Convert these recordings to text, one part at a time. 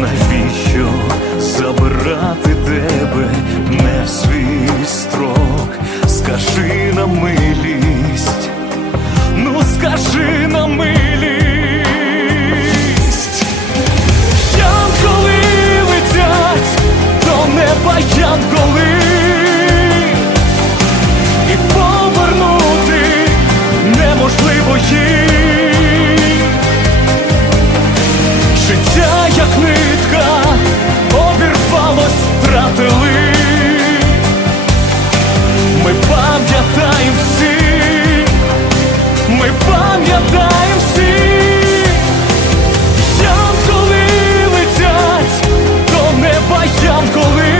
Навіщо забирати тебе не в свій строк? Обірвалось, втратили. Ми пам'ятаємо всіх, ми пам'ятаємо всіх. Янголи летять до неба янголи.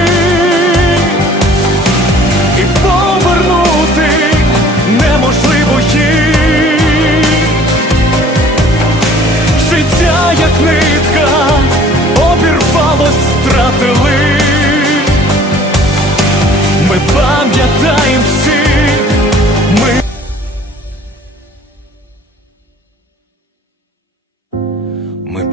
І повернути неможливо їх. Життя як нитка обірвалось, втратили